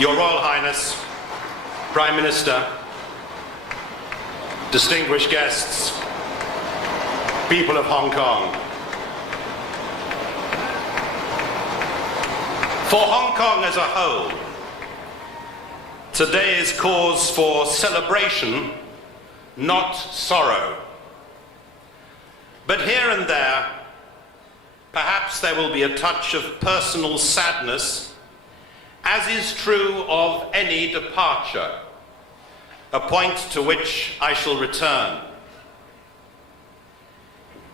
Your Royal Highness, Prime Minister, distinguished guests, people of Hong Kong. For Hong Kong as a whole, today is cause for celebration, not sorrow. But here and there, perhaps there will be a touch of personal sadness, as is true of any departure, a point to which I shall return.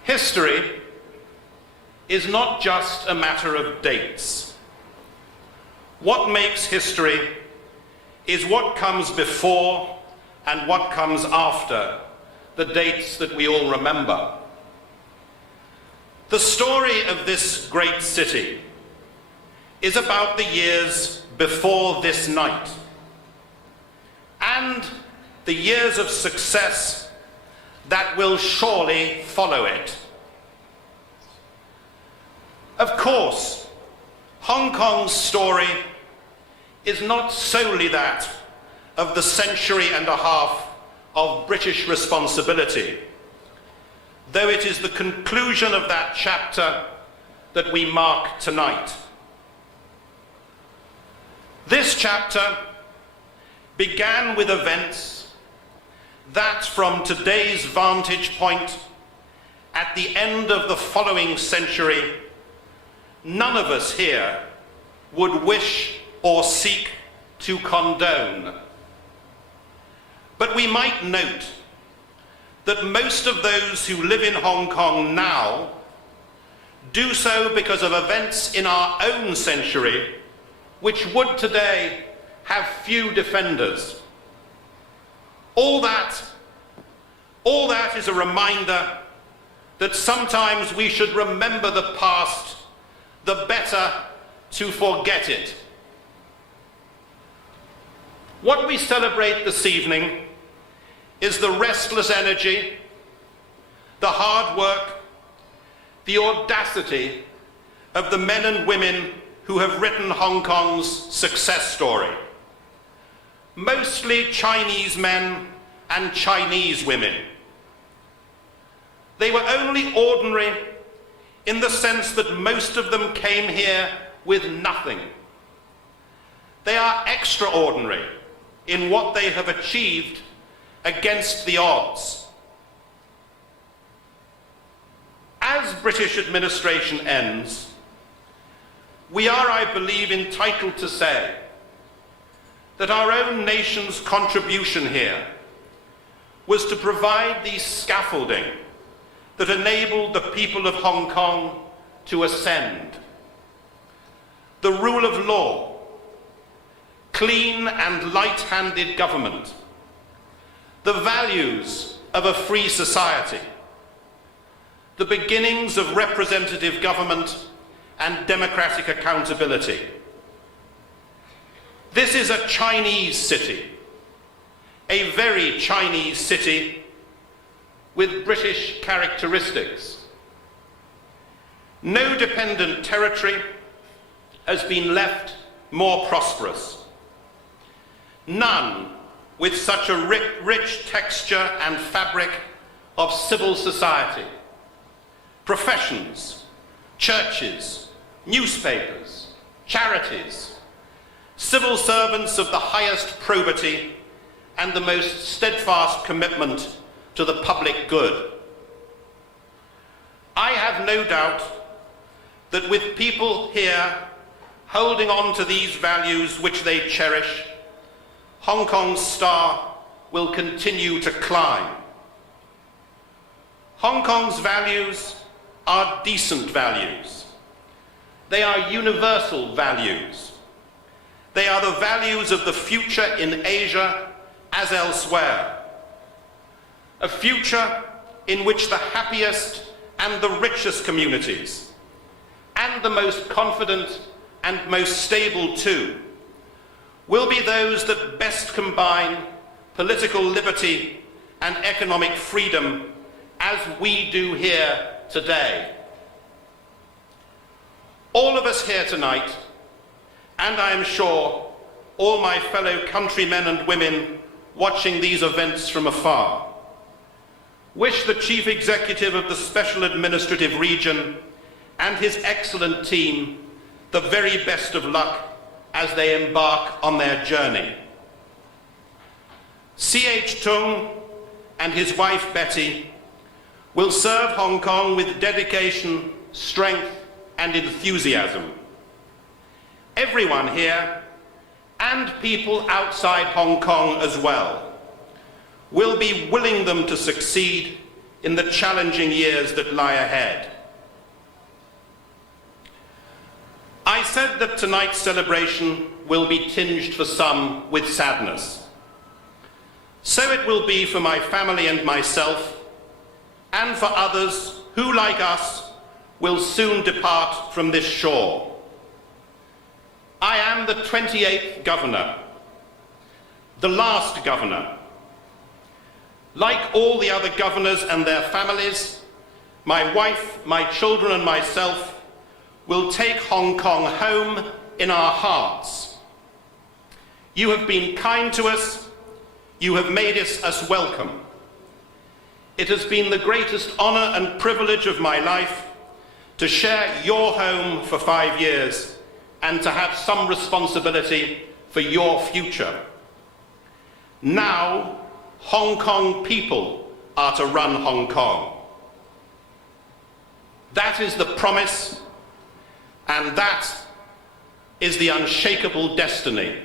History is not just a matter of dates. What makes history is what comes before and what comes after the dates that we all remember. The story of this great city is about the years before this night and the years of success that will surely follow it. Of course, Hong Kong's story is not solely that of the century and a half of British responsibility, though it is the conclusion of that chapter that we mark tonight. This chapter began with events that, from today's vantage point, at the end of the following century, none of us here would wish or seek to condone. But we might note that most of those who live in Hong Kong now do so because of events in our own century which would today have few defenders. All that is a reminder that sometimes we should remember the past, the better to forget it. What we celebrate this evening is the restless energy, the hard work, the audacity of the men and women who have written Hong Kong's success story. Mostly Chinese men and Chinese women. They were only ordinary in the sense that most of them came here with nothing. They are extraordinary in what they have achieved against the odds. As British administration ends, we are, I believe, entitled to say that our own nation's contribution here was to provide the scaffolding that enabled the people of Hong Kong to ascend. The rule of law, clean and light-handed government, the values of a free society, the beginnings of representative government and democratic accountability. This is a Chinese city, a very Chinese city with British characteristics. No dependent territory has been left more prosperous. None with such a rich texture and fabric of civil society, professions, churches, newspapers, charities, civil servants of the highest probity and the most steadfast commitment to the public good. I have no doubt that with people here holding on to these values which they cherish, Hong Kong's star will continue to climb. Hong Kong's values are decent values. They are universal values. They are the values of the future in Asia as elsewhere. A future in which the happiest and the richest communities, and the most confident and most stable too, will be those that best combine political liberty and economic freedom as we do here today. All of us here tonight, and I am sure all my fellow countrymen and women watching these events from afar. Wish the Chief Executive of the Special Administrative Region and his excellent team the very best of luck as they embark on their journey. C.H. Tung and his wife Betty will serve Hong Kong with dedication, strength, and enthusiasm. Everyone here, and people outside Hong Kong as well, will be willing them to succeed in the challenging years that lie ahead. I said that tonight's celebration will be tinged for some with sadness. So it will be for my family and myself, and for others who, like us, will soon depart from this shore. I am the 28th governor, the last governor. Like all the other governors and their families, my wife, my children, and myself will take Hong Kong home in our hearts. You have been kind to us. You have made us welcome. It has been the greatest honor and privilege of my life to share your home for 5 years and to have some responsibility for your future. Now, Hong Kong people are to run Hong Kong. That is the promise, and that is the unshakable destiny.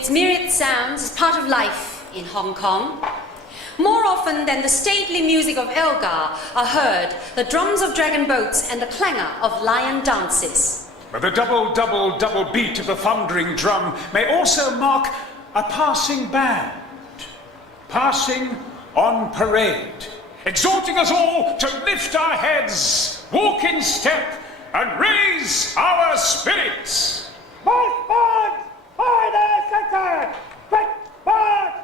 its myriad sounds is part of life in Hong Kong. More often than the stately music of Elgar are heard the drums of dragon boats and the clangor of lion dances. But the double, double, double beat of the thundering drum may also mark a passing band, passing on parade, exhorting us all to lift our heads, walk in step, and raise our spirits. March forward! Order center! Quick forward!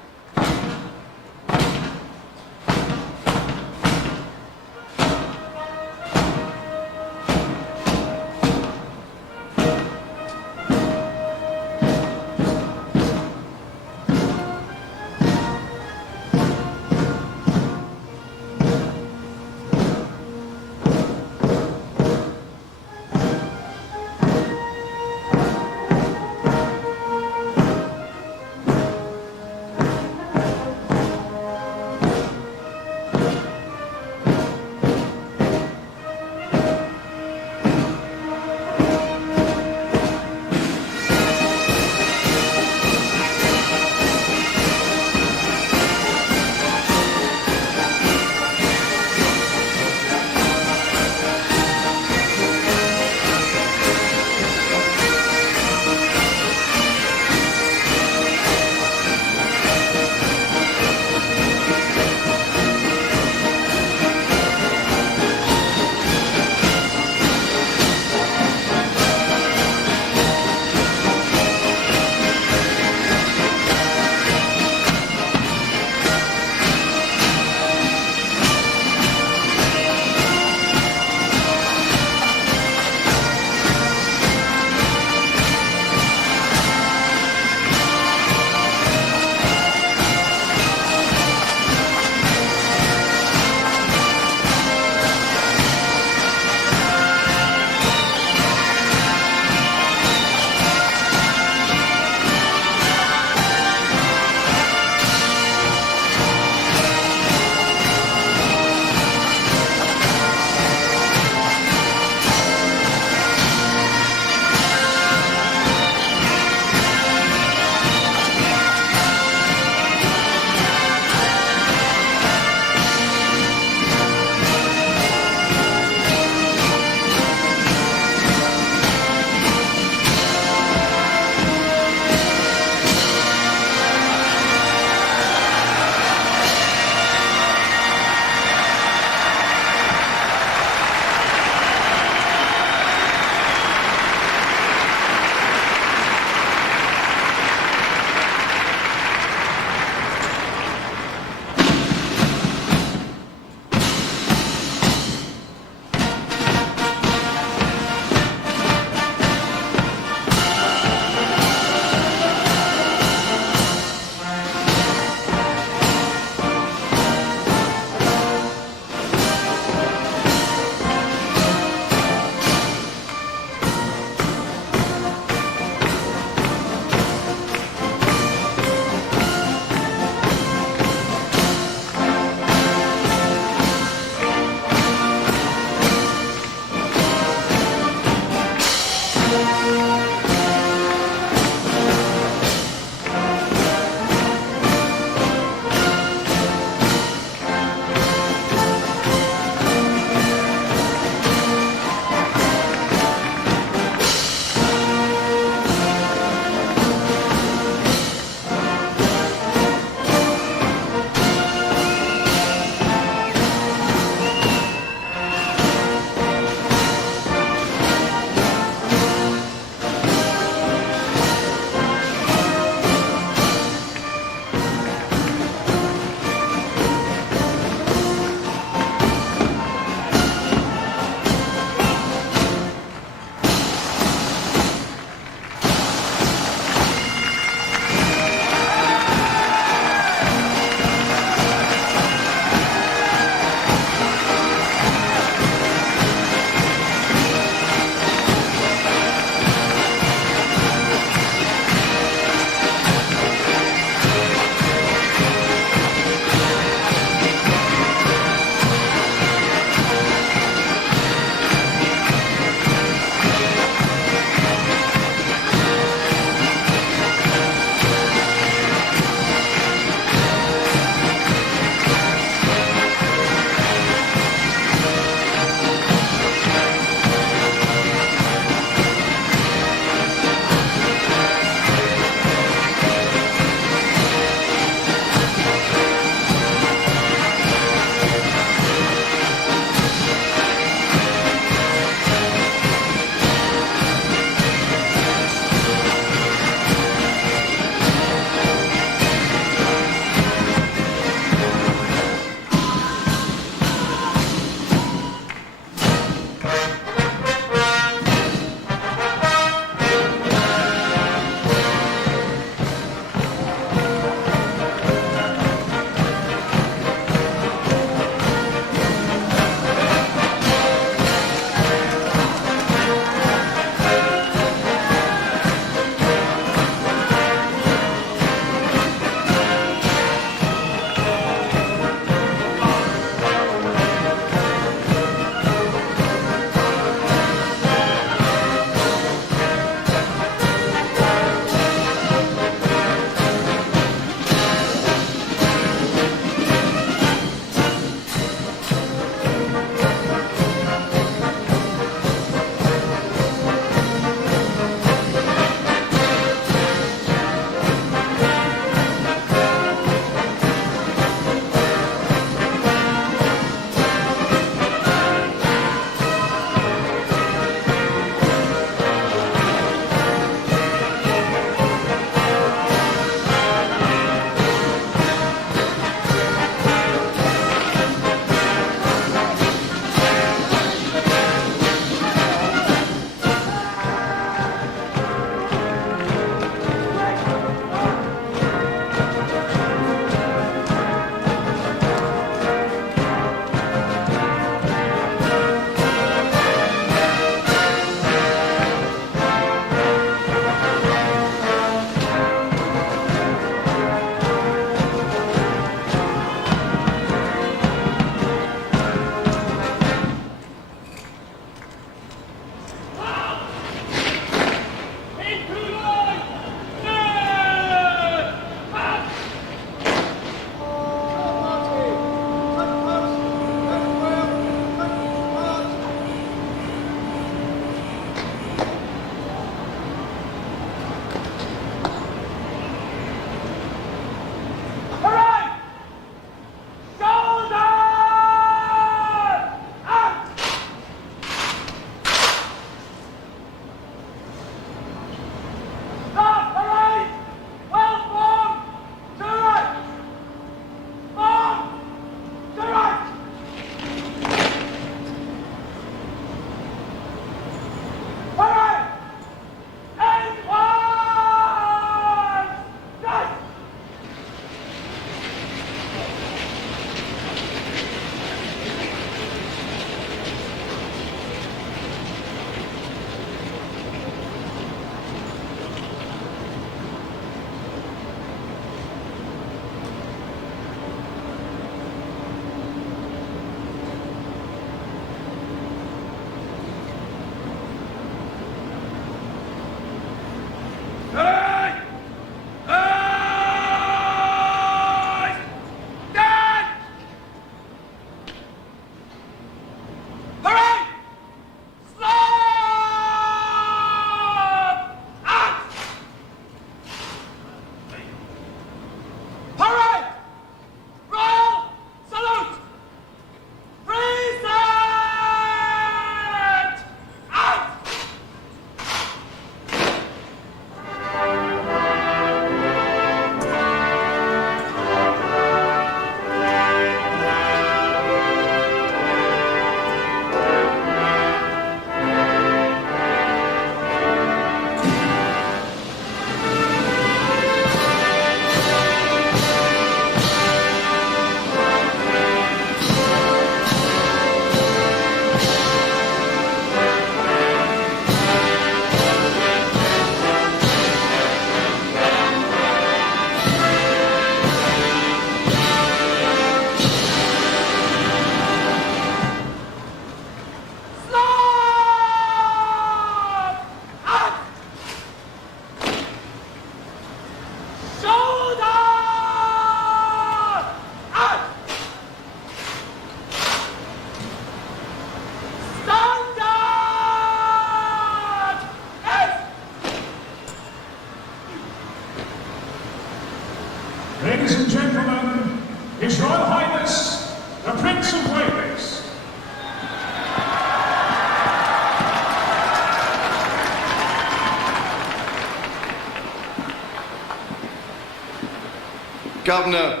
Governor,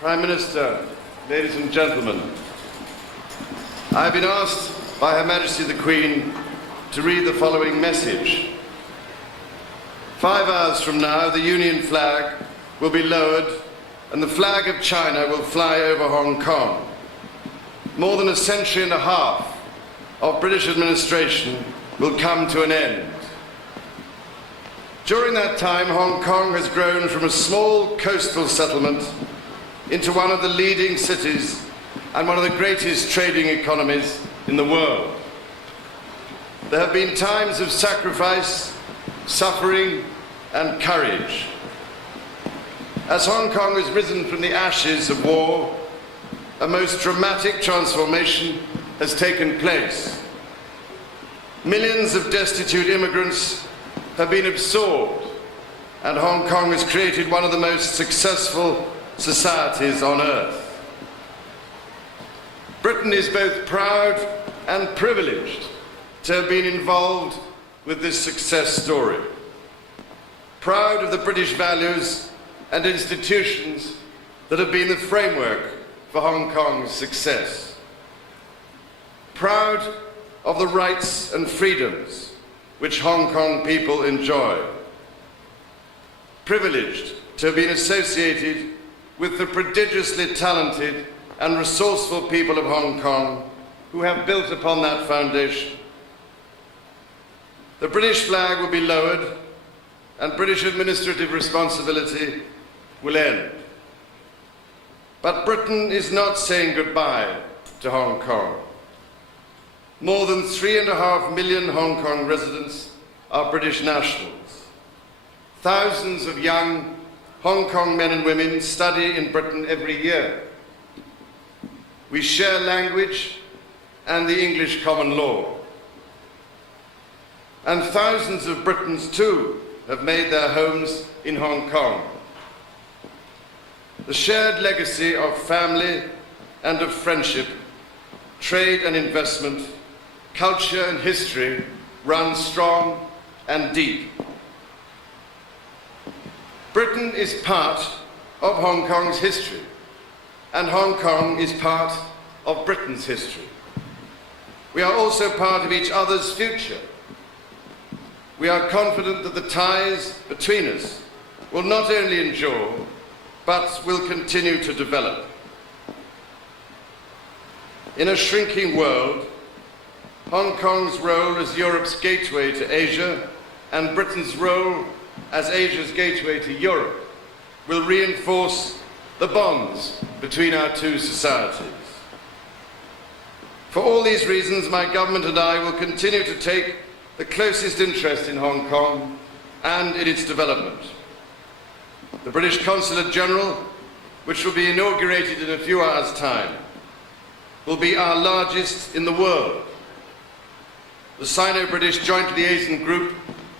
Prime Minister, ladies and gentlemen, I have been asked by Her Majesty the Queen to read the following message. 5 hours from now, the Union flag will be lowered and the flag of China will fly over Hong Kong. More than a century and a half of British administration will come to an end. During that time, Hong Kong has grown from a small coastal settlement into one of the leading cities and one of the greatest trading economies in the world. There have been times of sacrifice, suffering, and courage. As Hong Kong has risen from the ashes of war, a most dramatic transformation has taken place. Millions of destitute immigrants have been absorbed, and Hong Kong has created one of the most successful societies on earth. Britain is both proud and privileged to have been involved with this success story. Proud of the British values and institutions that have been the framework for Hong Kong's success. Proud of the rights and freedoms which Hong Kong people enjoy. Privileged to have been associated with the prodigiously talented and resourceful people of Hong Kong who have built upon that foundation. The British flag will be lowered and British administrative responsibility will end. But Britain is not saying goodbye to Hong Kong. More than 3.5 million Hong Kong residents are British nationals. Thousands of young Hong Kong men and women study in Britain every year. We share language and the English common law. And thousands of Britons too have made their homes in Hong Kong. The shared legacy of family and of friendship, trade and investment, culture and history run strong and deep. Britain is part of Hong Kong's history, and Hong Kong is part of Britain's history. We are also part of each other's future. We are confident that the ties between us will not only endure, but will continue to develop. In a shrinking world, Hong Kong's role as Europe's gateway to Asia and Britain's role as Asia's gateway to Europe will reinforce the bonds between our two societies. For all these reasons, my government and I will continue to take the closest interest in Hong Kong and in its development. The British Consulate General, which will be inaugurated in a few hours' time, will be our largest in the world. The Sino-British Joint Liaison Group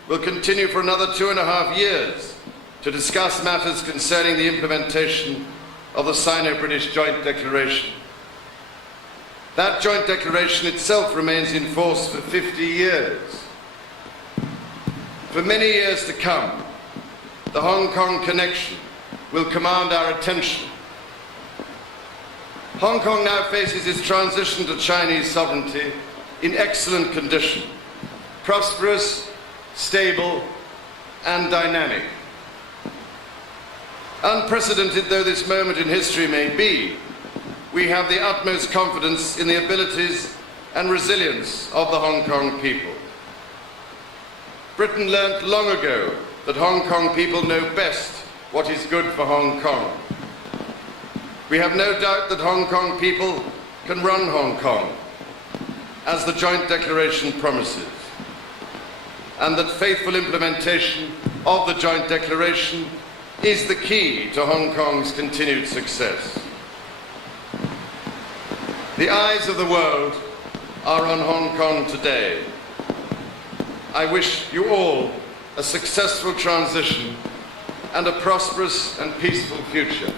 will continue for another 2.5 years to discuss matters concerning the implementation of the Sino-British Joint Declaration. That joint declaration itself remains in force for 50 years. For many years to come, the Hong Kong connection will command our attention. Hong Kong now faces its transition to Chinese sovereignty in excellent condition, prosperous, stable, and dynamic. Unprecedented though this moment in history may be, we have the utmost confidence in the abilities and resilience of the Hong Kong people. Britain learnt long ago that Hong Kong people know best what is good for Hong Kong. We have no doubt that Hong Kong people can run Hong Kong, as the Joint Declaration promises, and that faithful implementation of the Joint Declaration is the key to Hong Kong's continued success. The eyes of the world are on Hong Kong today. I wish you all a successful transition and a prosperous and peaceful future.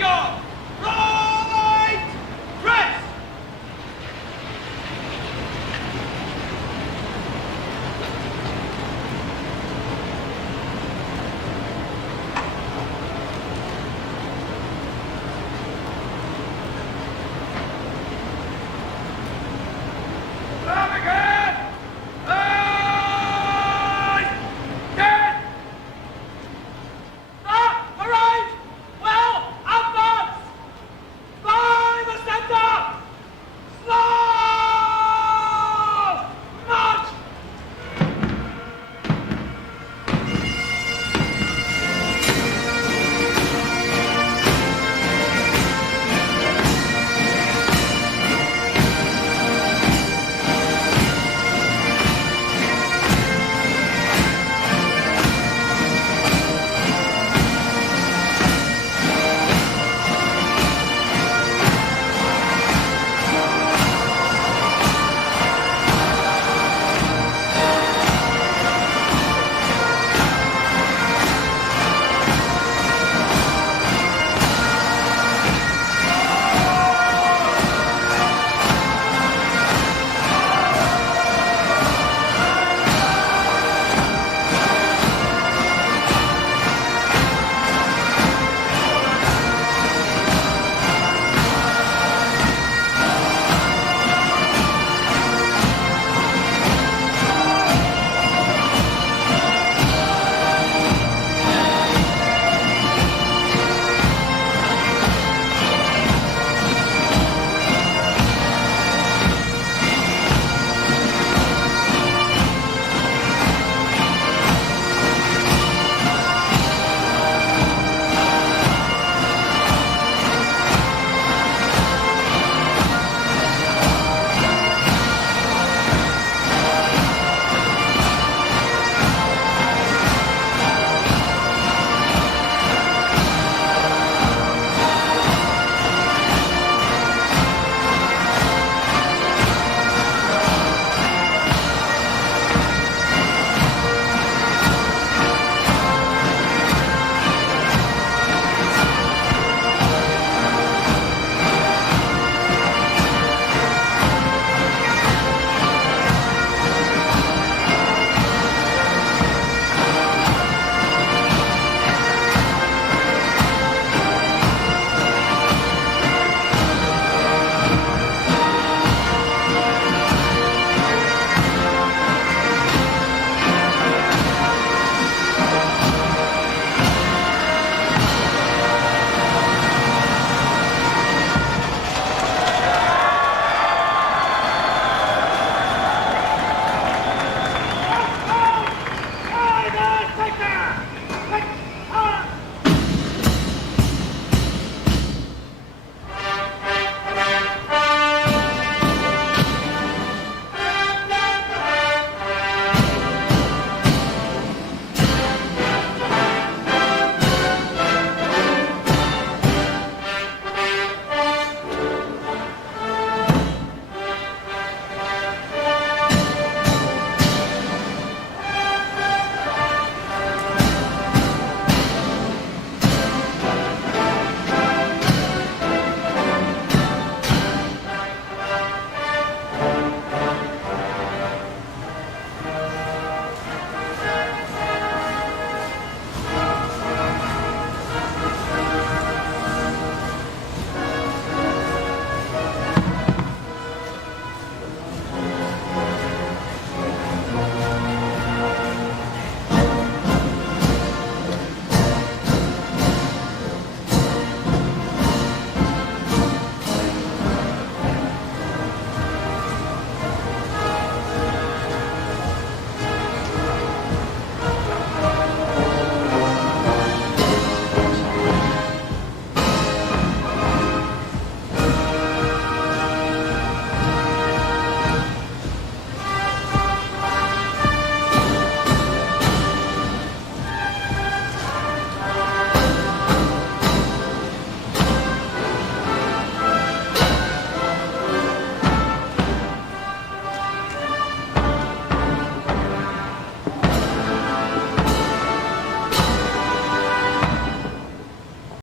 gone!